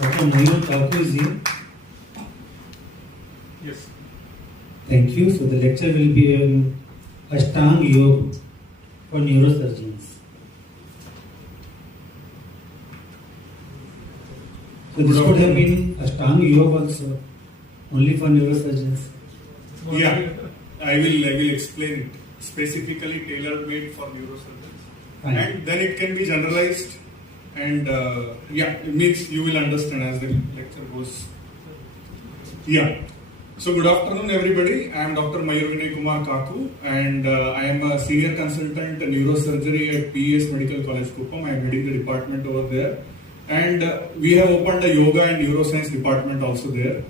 Dr. Mayur Thakur is here. Yes. Thank you. So the lecture will be on ASHTANGA Yoga for Neurosurgeons. So this would have been ASHTANGA Yoga also, only for neurosurgeons. Yeah, I will explain it. Specifically tailor-made for neurosurgeons. Fine. And then it can be generalized, and it means you will understand as the lecture goes. Yeah. So good afternoon, everybody. I am Dr. Mayur Kumar Kaku, and I am a senior consultant in neurosurgery at PES Medical College, Kuppam. I am heading the department over there, and we have opened a yoga and neuroscience department also there.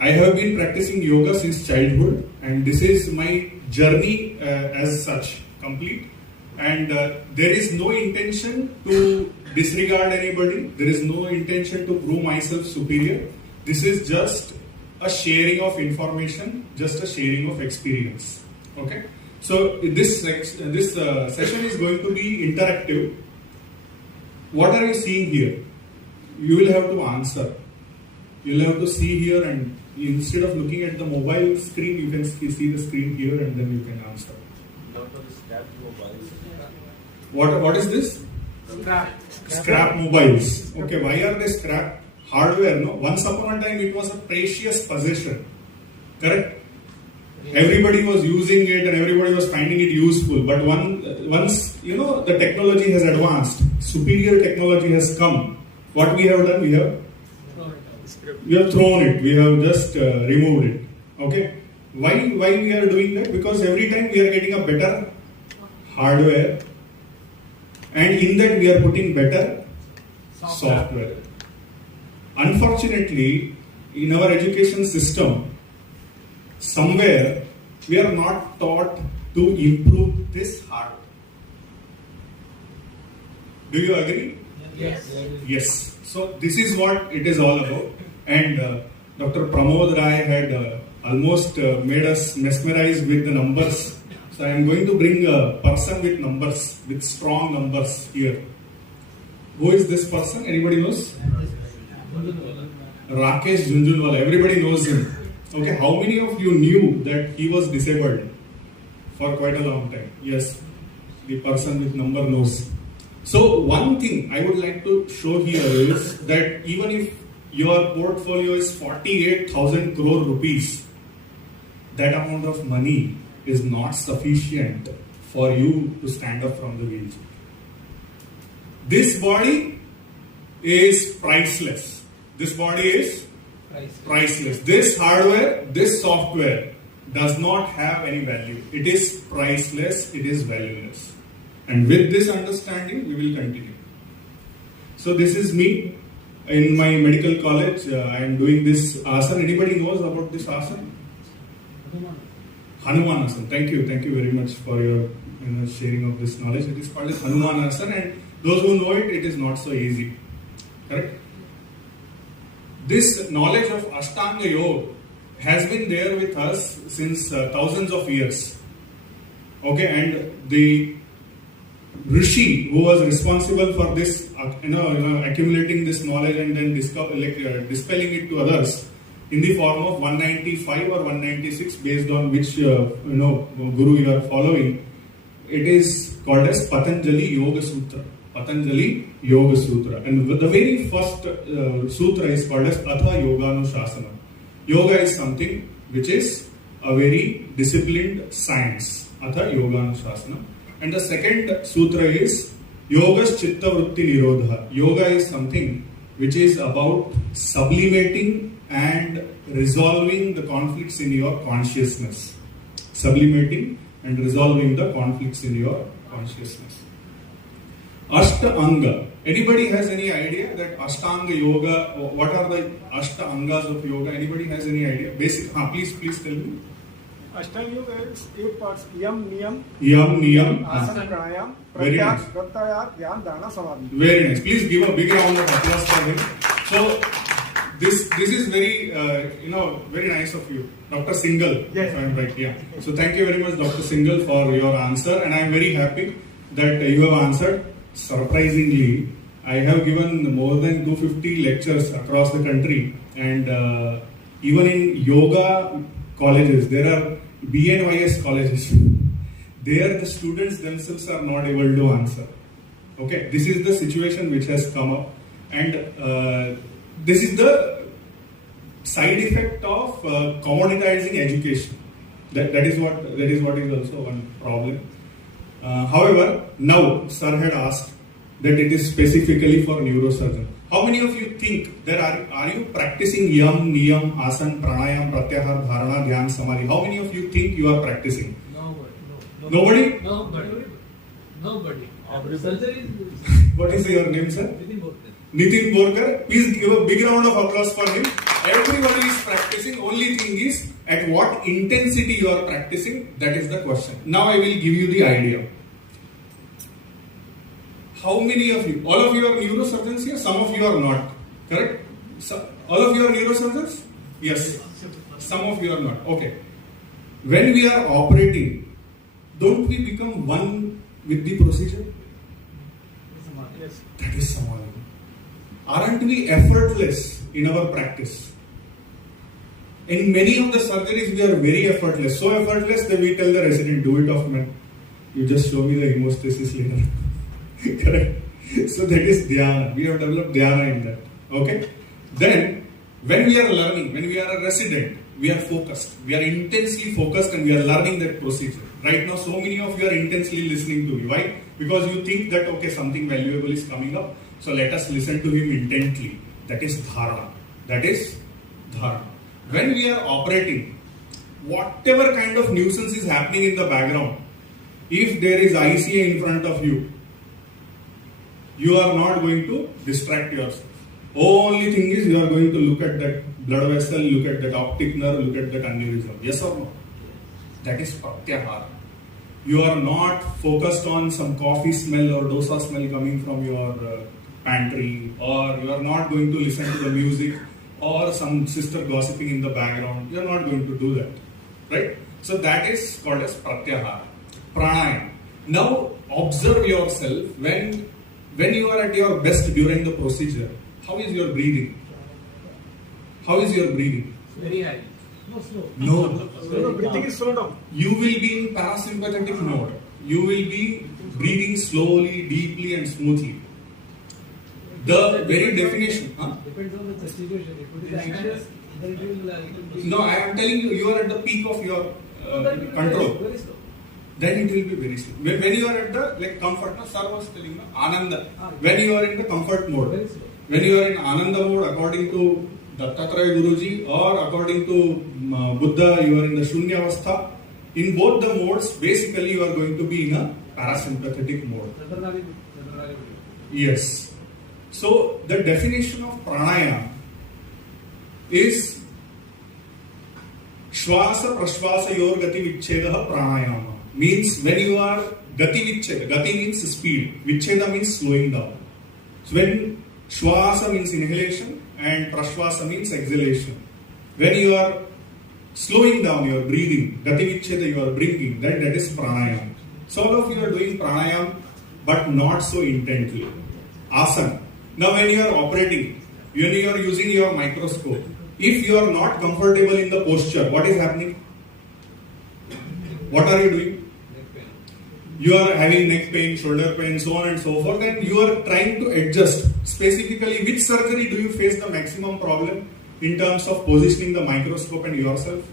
I have been practicing yoga since childhood, and this is my journey as such, complete. And there is no intention to disregard anybody. There is no intention to prove myself superior. This is just a sharing of information, just a sharing of experience. Okay. So this session is going to be interactive. What are you seeing here? You will have to answer. You will have to see here, and instead of looking at the mobile screen, you can see the screen here, and then you can answer. What is this? Scrap mobiles. Okay, why are they scrap? Hardware, no? Once upon a time, it was a precious possession. Correct? Everybody was using it and everybody was finding it useful. But once the technology has advanced, superior technology has come. What we have done? We have thrown it. We have just removed it. Okay? Why we are doing that? Because every time we are getting a better hardware, and in that we are putting better software. Unfortunately, in our education system, somewhere we are not taught to improve this hardware. Do you agree? Yes. Yes. So this is what it is all about. And Dr. Pramod Rai had almost made us mesmerized with the numbers. So I am going to bring a person with numbers, with strong numbers here. Who is this person? Anybody knows? Rakesh Jhunjhunwala. Everybody knows him. Okay, how many of you knew that he was disabled for quite a long time? Yes, the person with number knows. So one thing I would like to show here is that even if your portfolio is 48,000 crore rupees, that amount of money is not sufficient for you to stand up from the wheelchair. This body is priceless. This body is priceless. This hardware, this software does not have any value. It is priceless, it is valueless. And with this understanding, we will continue. So this is me in my medical college. I am doing this asana. Anybody knows about this asana? Hanuman asana. Thank you very much for your sharing of this knowledge. It is called as Hanuman asana, and those who know it is not so easy. Correct? This knowledge of Ashtanga Yoga has been there with us since thousands of years. Okay, and the Rishi who was responsible for this, accumulating this knowledge and then dispelling it to others in the form of 195 or 196, based on which guru you are following. It is called as Patanjali Yoga Sutra. Patanjali Yoga Sutra. And the very first sutra is called as Atha Yoganushasana. Yoga is something which is a very disciplined science. Atha Yoganushasana. And the second sutra is Yogas Chitta Vritti Nirodha. Yoga is something which is about sublimating and resolving the conflicts in your consciousness. Sublimating and resolving the conflicts in your consciousness. Ashtanga. Anybody has any idea that Ashtanga Yoga, what are the Ashtangas of Yoga? Anybody has any idea? Basic, please tell me. Ashtanga Yoga is 8 parts. Yam, Niyam, Asana, Pranayam, Pratyahara, Pratyahara, Dhyan, Dharana, Samadhi. Very nice. Please give a big round of applause for him. So, this is very, very nice of you. Dr. Singhal, yes. If I am right. Yeah. So, thank you very much, Dr. Singhal, for your answer. And I am very happy that you have answered. Surprisingly, I have given more than 250 lectures across the country, and even in yoga colleges, there are BNYS colleges. There the students themselves are not able to answer. Okay, this is the situation which has come up, and this is the side effect of commoditizing education. That is what is also one problem. However, now sir had asked that it is specifically for neurosurgeon. How many of you think that are you practicing yam, niyam, asan, pranayam, pratyahar, dharana, dhyan, samadhi? How many of you think you are practicing? Nobody? Nobody. Surgery is... What is your name, sir? Nitin Borkar. Nitin Borkar. Please give a big round of applause for him. Everybody is practicing. Only thing is, at what intensity you are practicing, that is the question. Now I will give you the idea. How many of you? All of you are neurosurgeons here? Some of you are not. Correct? So, all of you are neurosurgeons? Yes. Some of you are not. Okay. When we are operating, don't we become one with the procedure? Yes. That is samadhi. Aren't we effortless in our practice? In many of the surgeries, we are very effortless. So effortless that we tell the resident, do it off, man. You just show me the hemostasis later. Correct? So that is dhyana. We have developed dhyana in that. Okay? Then, when we are learning, when we are a resident, we are focused. We are intensely focused and we are learning that procedure. Right now, so many of you are intensely listening to me. Why? Because you think that, okay, something valuable is coming up. So let us listen to him intently. That is dharana. That is dharana. When we are operating, whatever kind of nuisance is happening in the background, if there is ICA in front of you, you are not going to distract yourself. Only thing is you are going to look at that blood vessel, look at that optic nerve, look at that aneurysm. Yes or no? That is pratyahara. You are not focused on some coffee smell or dosa smell coming from your pantry, or you are not going to listen to the music or some sister gossiping in the background. You are not going to do that. Right? So that is called as pratyahara. Pranayama. Now observe yourself when you are at your best during the procedure. How is your breathing? How is your breathing? Very high. No. Breathing is slow down. You will be in parasympathetic mode. You will be breathing slowly, deeply and smoothly. The very definition. Huh? Depends on the situation. If it is anxious, then it will... No, I am telling you, you are at the peak of your control. Very slow. Then it will be very slow. When you are at the comfort, sir was telling me, Ananda. When you are in the comfort mode, Very slow. when you are in Ananda mode, according to Dattatreya Guruji or according to Buddha, you are in the Shunya Avastha. In both the modes, basically you are going to be in a parasympathetic mode. Yes. So the definition of pranayama is Shwasa Prashwasa Yor Gati Vichcheda Pranayama. Means when you are Gati Vichcheda, Gati means speed, Vichcheda means slowing down. So when Shwasa means inhalation and Prashwasa means exhalation. When you are slowing down your breathing, Gati Vichcheda you are bringing, that is pranayama. So all of you are doing pranayama but not so intently. Asana. Now when you are operating, when you are using your microscope, if you are not comfortable in the posture, what is happening? What are you doing? You are having neck pain, shoulder pain, so on and so forth, and you are trying to adjust. Specifically, which surgery do you face the maximum problem in terms of positioning the microscope and yourself?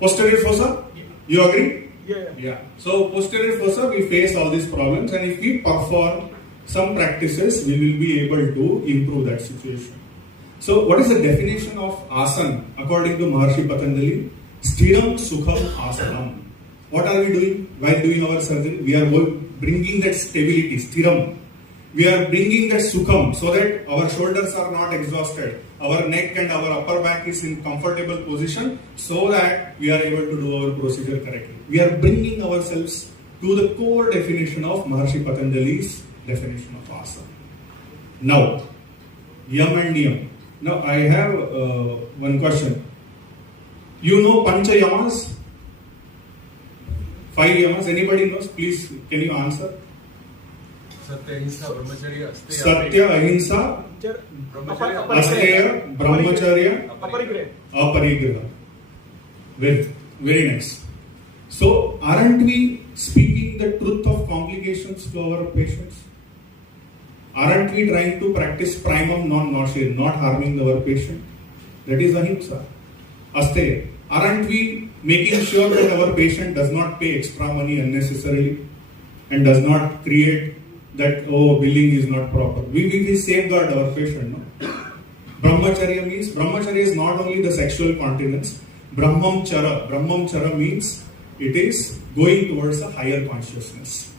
Posterior fossa? You agree? Yeah. So posterior fossa, we face all these problems, and if we perform some practices, we will be able to improve that situation. So what is the definition of asana according to Maharshi Patanjali? Sthiram Sukham Asanam. What are we doing while doing our surgery? We are bringing that stability, sthiram. We are bringing that sukham so that our shoulders are not exhausted. Our neck and our upper back is in comfortable position so that we are able to do our procedure correctly. We are bringing ourselves to the core definition of Maharshi Patanjali's definition of asana. Now, yam and niyam. Now, I have one question. You know Pancha Yamas? 5 yamas? Anybody knows? Please, can you answer? सत्य अहिंसा ब्रह्मचर्य अस्तेय सत्य अहिंसा अस्तेय brahmacharya aparigraha. Very nice. So aren't we speaking the truth of complications to our patients? Aren't we trying to practice primum non nocere, not harming our patient? That is ahimsa. Asteya. Aren't we making sure that our patient does not pay extra money unnecessarily and does not create that, oh, billing is not proper? We safeguard our patient, no? Brahmacharya means, brahmacharya is not only the sexual continence. Brahmacharya means it is going towards a higher consciousness.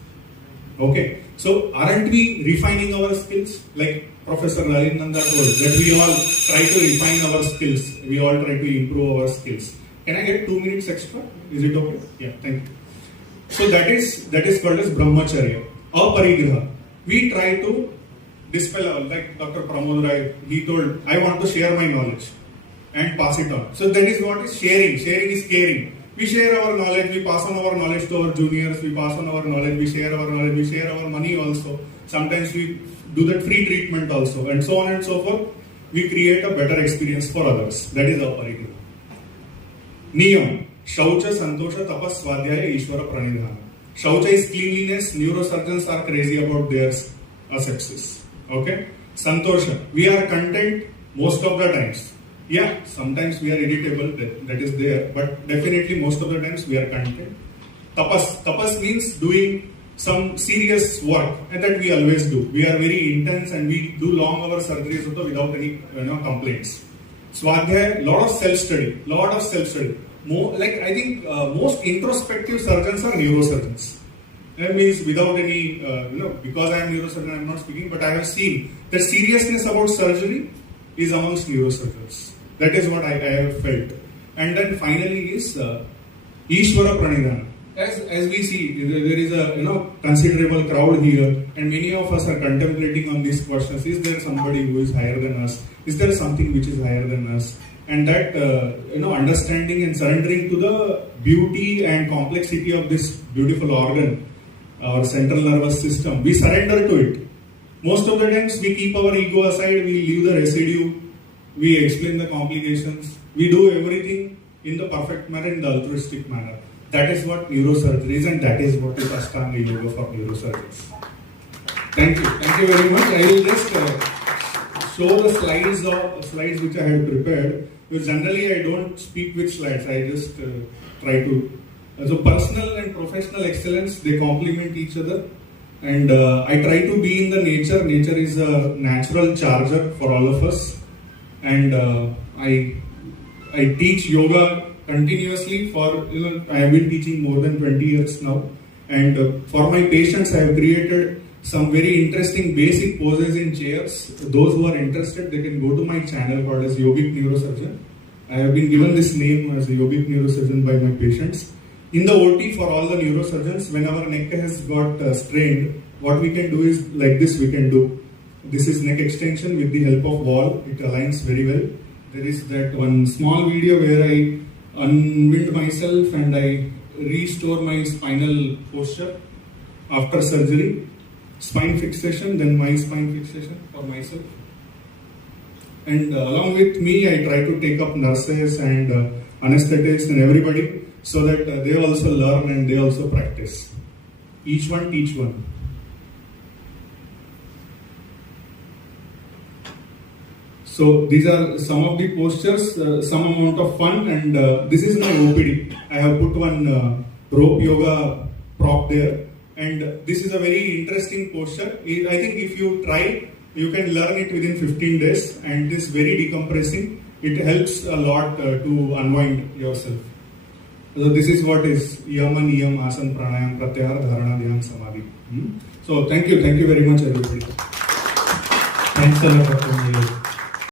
Okay, so aren't we refining our skills? Like Professor Lalin Nanda told, that we all try to refine our skills. We all try to improve our skills. Can I get 2 minutes extra? Is it okay? Yeah, thank you. So that is called as brahmacharya. Aparigraha. We try to dispel, like Dr. Pramod Rai, he told, I want to share my knowledge and pass it on. So that is what is sharing. Sharing is caring. We share our knowledge, we pass on our knowledge to our juniors, we pass on our knowledge, we share our knowledge, we share our money also. Sometimes we do that free treatment also, and so on and so forth. We create a better experience for others. That is our parigraha. Niyam. Shaucha, Santosha, Tapas, Svadhyaya, Ishvara, Pranidhana. Shaucha is cleanliness. Neurosurgeons are crazy about their asepsis. Okay? Santosha. We are content most of the times. Yeah, sometimes we are irritable, that is there, but definitely most of the times we are content. Tapas. Tapas means doing some serious work, and that we always do. We are very intense and we do long hour surgeries without any complaints. Swadhyaya, lot of self-study. I think most introspective surgeons are neurosurgeons. That means without any, because I am neurosurgeon, I am not speaking, but I have seen the seriousness about surgery is amongst neurosurgeons. That is what I have felt. And then finally is Ishvara Pranidhana. As we see, there is a considerable crowd here, and many of us are contemplating on these questions. Is there somebody who is higher than us? Is there something which is higher than us? And that understanding and surrendering to the beauty and complexity of this beautiful organ, our central nervous system, we surrender to it. Most of the times we keep our ego aside, we leave the residue, we explain the complications, we do everything in the perfect manner, in the altruistic manner. That is what neurosurgery is, and that is what is Ashtanga Yoga for Neurosurgeons. Thank you very much. I will just show the slides which I had prepared. Because generally I don't speak with slides, I just try to. So personal and professional excellence, they complement each other. And I try to be in the nature. Nature is a natural charger for all of us. And I teach yoga continuously for, I have been teaching more than 20 years now. And for my patients, I have created some very interesting basic poses in chairs. Those who are interested, they can go to my channel called as Yogic Neurosurgeon. I have been given this name as a Yogic Neurosurgeon by my patients. In the OT for all the neurosurgeons, when our neck has got strained, what we can do is like this we can do. This is neck extension with the help of wall. It aligns very well. There is that one small video where I unwind myself and I restore my spinal posture after surgery. Spine fixation, then my spine fixation for myself. And along with me, I try to take up nurses and anesthetists and everybody so that they also learn and they also practice. Each one teach one. So these are some of the postures, some amount of fun, and this is my OPD. I have put one rope yoga prop there, and this is a very interesting posture. I think if you try, you can learn it within 15 days, and it is very decompressing. It helps a lot to unwind yourself. So this is what is Yama, Niyam, Asan, Pranayam, Pratyahara, Dharana, Dhyan, Samadhi. So thank you very much everybody. Thanks a lot, Dr. Mayu.